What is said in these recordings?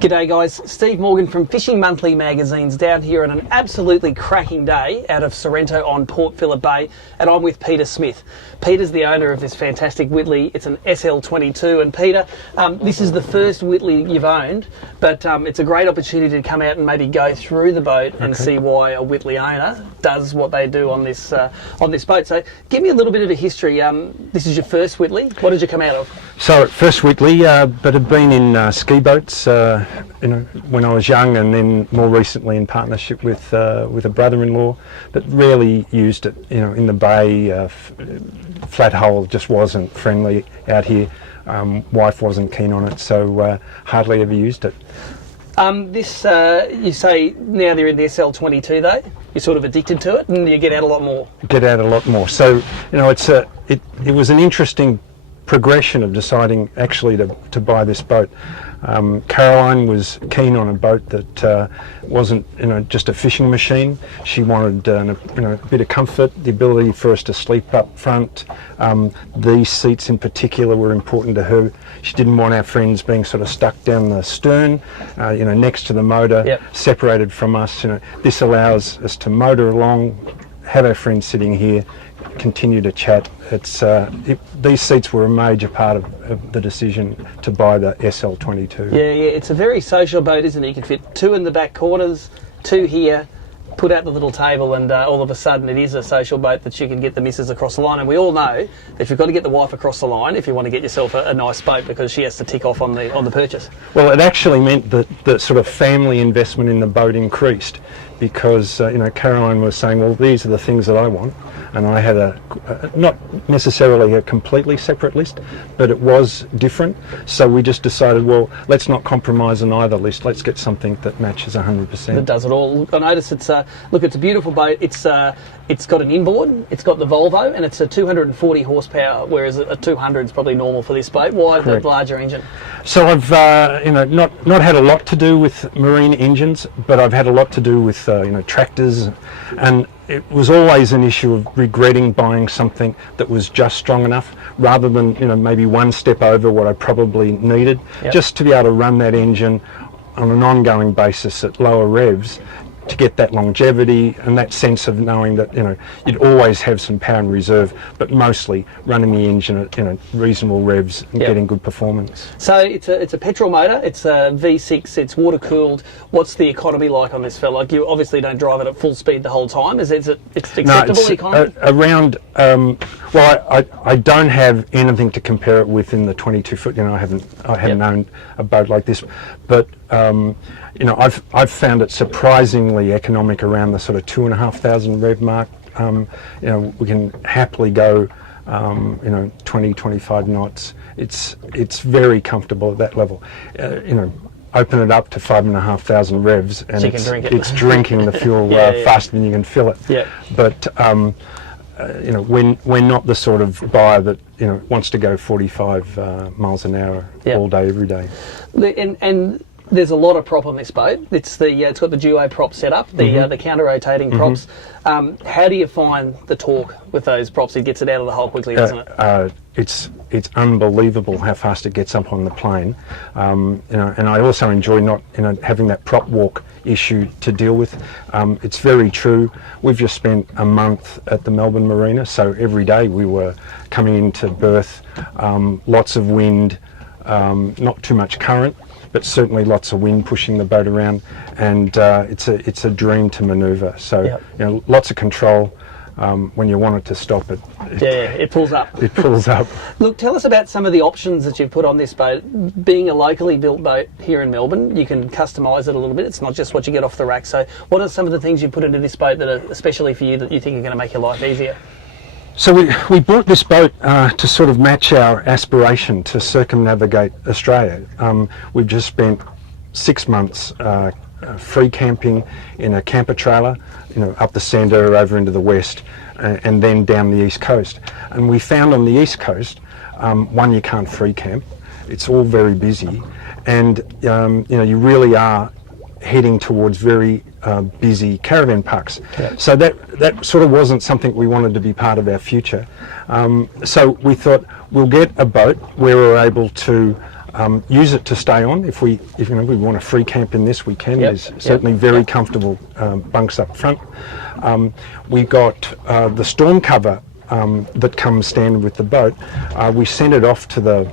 G'day guys, Steve Morgan from Fishing Monthly Magazine's down here on an absolutely cracking day out of Sorrento on Port Phillip Bay, and I'm with Peter Smith. Peter's the owner of this fantastic Whittley. It's an SL22, and Peter, this is the first Whittley you've owned, but it's a great opportunity to come out and maybe go through the boat and see why a Whittley owner does what they do on this boat. So give me a little bit of a history. This is your first Whittley. What did you come out of? So first Whittley, but had been in ski boats, when I was young, and then more recently in partnership with a brother-in-law, but rarely used it. In the bay, flat hull just wasn't friendly out here. Wife wasn't keen on it, so hardly ever used it. You say now they're in the SL22 though, you're sort of addicted to it and you get out a lot more. Get out a lot more. So, it was an interesting progression of deciding actually to buy this boat. Caroline was keen on a boat that wasn't just a fishing machine. She wanted a bit of comfort, the ability for us to sleep up front. These seats in particular were important to her. She didn't want our friends being sort of stuck down the stern, next to the motor, separated from us. This allows us to motor along, have our friends sitting here, continue to chat. These seats were a major part of the decision to buy the SL22. Yeah, it's a very social boat, isn't it? You can fit two in the back corners, two here, put out the little table, and all of a sudden it is a social boat that you can get the missus across the line. And we all know that you've got to get the wife across the line if you want to get yourself a nice boat, because she has to tick off on the purchase. Well, it actually meant that the sort of family investment in the boat increased, because Caroline was saying, well, these are the things that I want. And I had not necessarily a completely separate list, but it was different. So we just decided, well, let's not compromise on either list. Let's get something that matches 100%. That does it all. I notice it's a beautiful boat. It's got an inboard, it's got the Volvo, and it's a 240 horsepower, whereas a 200 is probably normal for this boat. Why the larger engine? So I've not had a lot to do with marine engines, but I've had a lot to do with tractors, and it was always an issue of regretting buying something that was just strong enough, rather than maybe one step over what I probably needed, just to be able to run that engine on an ongoing basis at lower revs, to get that longevity and that sense of knowing that you'd always have some power in reserve, but mostly running the engine at reasonable revs and getting good performance. So it's a petrol motor, it's a V6, it's water cooled. What's the economy like on this fella? Like, you obviously don't drive it at full speed the whole time. It's acceptable economy? Around I don't have anything to compare it with in the 22 foot. I haven't owned a boat like this, but I've found it surprisingly economic around the sort of 2,500 rev mark. We can happily go 20, 25 knots. It's very comfortable at that level. Open it up to 5,500 revs and so it's drinking the fuel faster than you can fill it. But we're not the sort of buyer that wants to go 45 miles an hour all day, every day. And there's a lot of prop on this boat. It's got the duo prop set up, the counter-rotating props. How do you find the torque with those props? It gets it out of the hull quickly, doesn't it? It's unbelievable how fast it gets up on the plane. And I also enjoy not having that prop walk issue to deal with. It's very true. We've just spent a month at the Melbourne Marina, so every day we were coming into berth, lots of wind, not too much current, but certainly lots of wind pushing the boat around, and it's a dream to manoeuvre. So lots of control. When you want it to stop, it pulls up. It pulls up. Look, tell us about some of the options that you've put on this boat. Being a locally built boat here in Melbourne, you can customise it a little bit. It's not just what you get off the rack. So what are some of the things you put into this boat that are especially for you, that you think are going to make your life easier? So we bought this boat to sort of match our aspiration to circumnavigate Australia. We've just spent 6 months free camping in a camper trailer, up the Sandera over into the west, and then down the east coast. And we found on the east coast, one, you can't free camp. It's all very busy, and you really are heading towards very busy caravan parks. So that sort of wasn't something we wanted to be part of our future. So we thought we'll get a boat where we're able to use it to stay on. If we want a free camp in this, we can. There's certainly very comfortable bunks up front. We got the storm cover that comes standard with the boat. We sent it off to the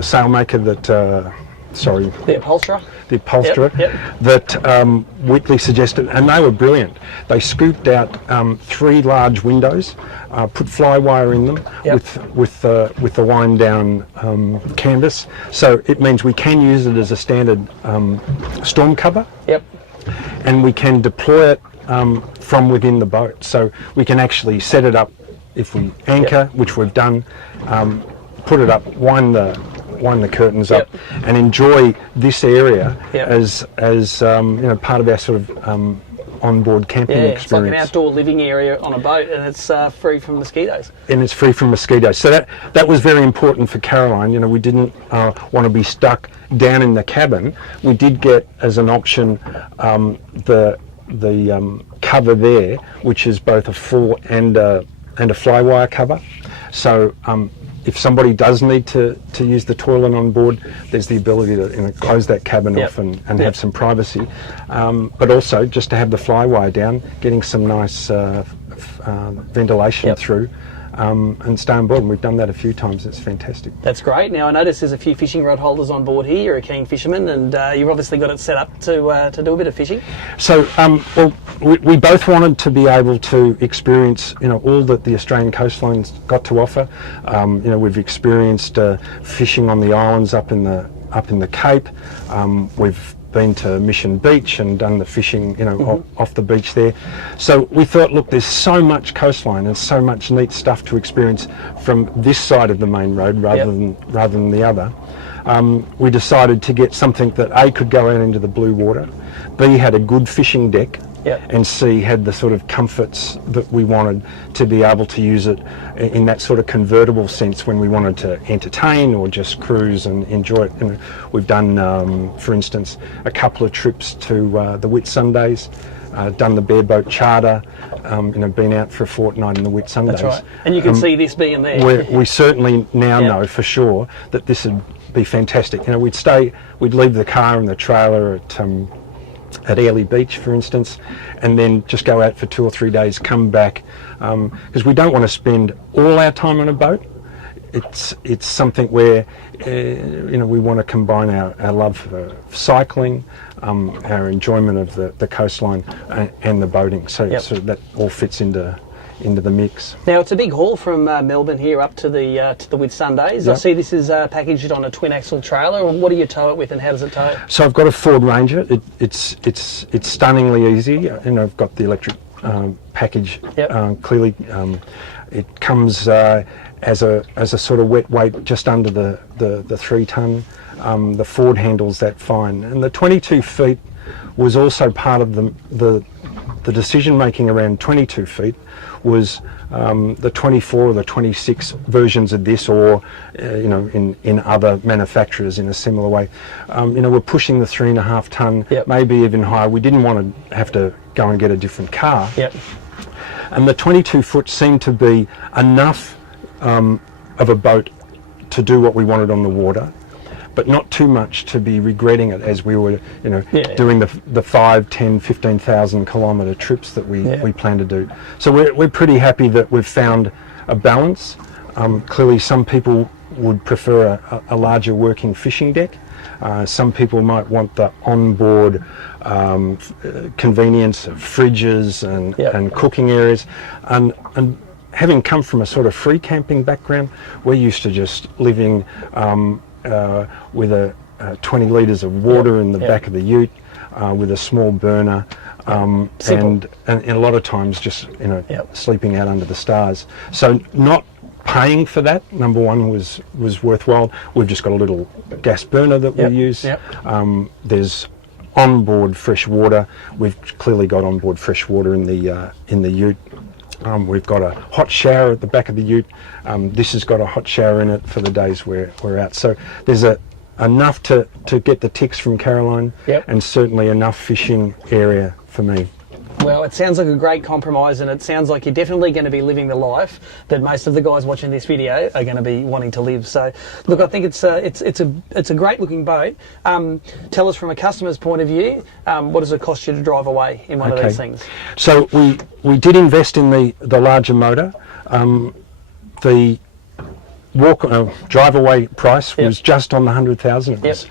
sailmaker that, the upholsterer. The upholsterer that Whittley suggested, and they were brilliant. They scooped out 3 large windows, put fly wire in them with the wind down canvas. So it means we can use it as a standard storm cover. And we can deploy it from within the boat. So we can actually set it up if we anchor, which we've done, put it up, wind the curtains up, and enjoy this area as part of our sort of onboard camping experience. It's like an outdoor living area on a boat, and it's free from mosquitoes. And it's free from mosquitoes. So that was very important for Caroline. We didn't want to be stuck down in the cabin. We did get as an option the cover there, which is both a full and a fly wire cover. So if somebody does need to use the toilet on board, there's the ability to close that cabin off and have some privacy. But also just to have the fly wire down, getting some nice ventilation through, and stay on board. And we've done that a few times. It's fantastic. That's great. Now I notice there's a few fishing rod holders on board here. You're a keen fisherman, and you've obviously got it set up to do a bit of fishing. So we both wanted to be able to experience all that the Australian coastline's got to offer. We've experienced fishing on the islands up in the Cape. We've been to Mission Beach and done the fishing, off the beach there. So we thought, look, there's so much coastline and so much neat stuff to experience from this side of the main road rather than the other. We decided to get something that A, could go out into the blue water, B, had a good fishing deck, and C, had the sort of comforts that we wanted to be able to use it in that sort of convertible sense when we wanted to entertain or just cruise and enjoy it. We've done, for instance, a couple of trips to the Whitsundays, done the bareboat charter, been out for a fortnight in the Whitsundays. That's right. And you can see this being there. We certainly now know for sure that this would be fantastic. We'd leave the car and the trailer at Airlie Beach, for instance, and then just go out for 2 or 3 days, come back, because we don't want to spend all our time on a boat. It's something where we want to combine our love for cycling, our enjoyment of the coastline and the boating. So that all fits into the mix. Now it's a big haul from Melbourne here up to the Whitsundays. I see this is packaged on a twin axle trailer. What do you tow it with, and how does it tow? So I've got a Ford Ranger. It's stunningly easy. I've got the electric package. Clearly, it comes as a sort of wet weight just under the 3 tonne. The Ford handles that fine, and the 22 feet was also part of the decision making around 22 feet. Was the 24 or the 26 versions of this, or in other manufacturers in a similar way. We're pushing the 3.5 tonne, maybe even higher. We didn't want to have to go and get a different car. And the 22 foot seemed to be enough of a boat to do what we wanted on the water, but not too much to be regretting it as we were, doing the 5, 10, 15,000 kilometre trips that we plan to do. So we're pretty happy that we've found a balance. Clearly, some people would prefer a larger working fishing deck. Some people might want the onboard convenience of fridges and cooking areas. And having come from a sort of free camping background, we're used to just living with 20 litres of water in the back of the ute, with a small burner, and a lot of times just sleeping out under the stars. So not paying for that, number one, was worthwhile. We've just got a little gas burner that we use. There's onboard fresh water. We've clearly got onboard fresh water in the ute. We've got a hot shower at the back of the ute. This has got a hot shower in it for the days we're out. So there's enough to get the ticks from Caroline, and certainly enough fishing area for me. Well, it sounds like a great compromise, and it sounds like you're definitely going to be living the life that most of the guys watching this video are going to be wanting to live. So, look, I think it's a great looking boat. Tell us from a customer's point of view, what does it cost you to drive away in one of these things? So we did invest in the larger motor. The drive away price was just on the 100,000. It was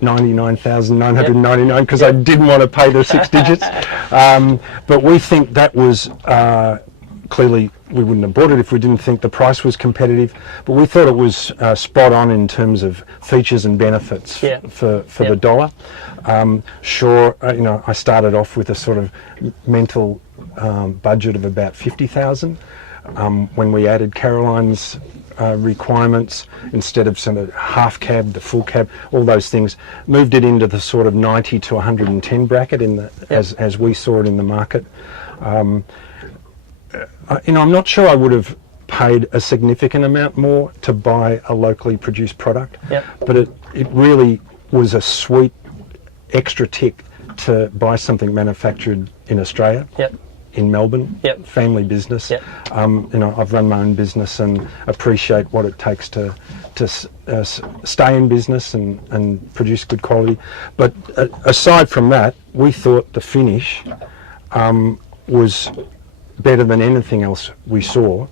99,999 because I didn't want to pay the 6 digits. But we think that was clearly, we wouldn't have bought it if we didn't think the price was competitive. But we thought it was spot on in terms of features and benefits for the dollar. Sure, I started off with a sort of mental budget of about 50,000. When we added Caroline's requirements, instead of sort of half cab, the full cab, all those things, moved it into the sort of 90 to 110 bracket as we saw it in the market. I'm not sure I would have paid a significant amount more to buy a locally produced product, but it really was a sweet extra tick to buy something manufactured in Australia. In Melbourne, family business. I've run my own business and appreciate what it takes to stay in business and produce good quality. But aside from that, we thought the finish was better than anything else we saw,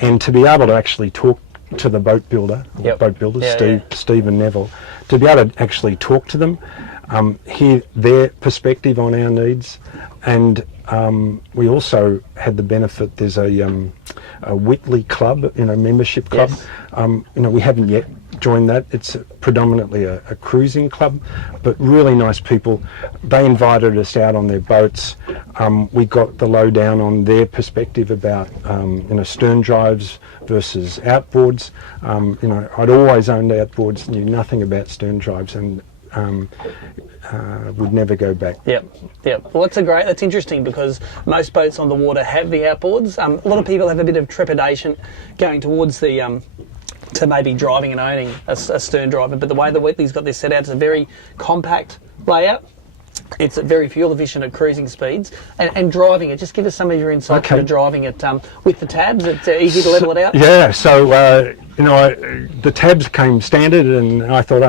and to be able to actually talk to the boat builders, Steve and Neville, to be able to actually talk to them, hear their perspective on our needs, and we also had the benefit, there's a Whittley club, membership club. We haven't yet joined that. It's predominantly a cruising club, but really nice people. They invited us out on their boats. We got the lowdown on their perspective about stern drives versus outboards. I'd always owned outboards, knew nothing about stern drives, and would never go back. Well, that's interesting, because most boats on the water have the outboards. A lot of people have a bit of trepidation going towards the to maybe driving and owning a stern driver, but the way the Whitley's got this set out, it's a very compact layout. It's very fuel efficient at cruising speeds, and driving it. Just give us some of your insight for driving it with the tabs. It's easy to level it out. So the tabs came standard, and I thought,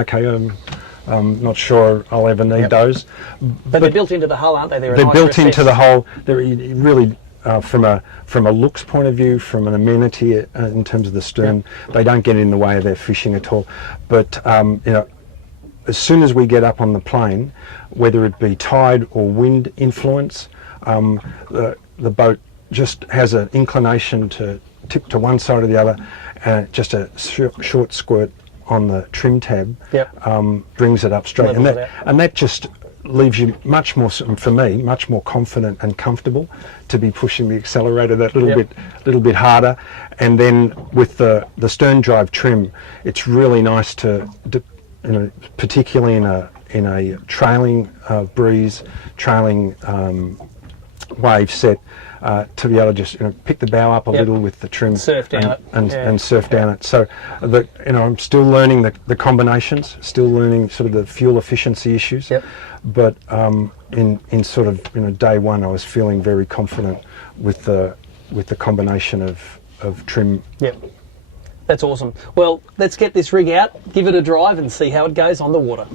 I'm not sure I'll ever need those. But they're built into the hull, aren't they? They're built into the hull. They're really, from a looks point of view, from an amenity in terms of the stern, they don't get in the way of their fishing at all. But as soon as we get up on the plane, whether it be tide or wind influence, the boat just has an inclination to tip to one side or the other, and just a short squirt on the trim tab brings it up straight, and that just leaves you much more, for me, much more confident and comfortable to be pushing the accelerator that little bit harder. And then with the stern drive trim, it's really nice to particularly in a trailing breeze, trailing wave set, to be able to just pick the bow up a little with the trim, surf down it, and surf down it. So I'm still learning the combinations, still learning sort of the fuel efficiency issues. But in sort of day one, I was feeling very confident with the combination of trim. That's awesome. Well, let's get this rig out, give it a drive, and see how it goes on the water.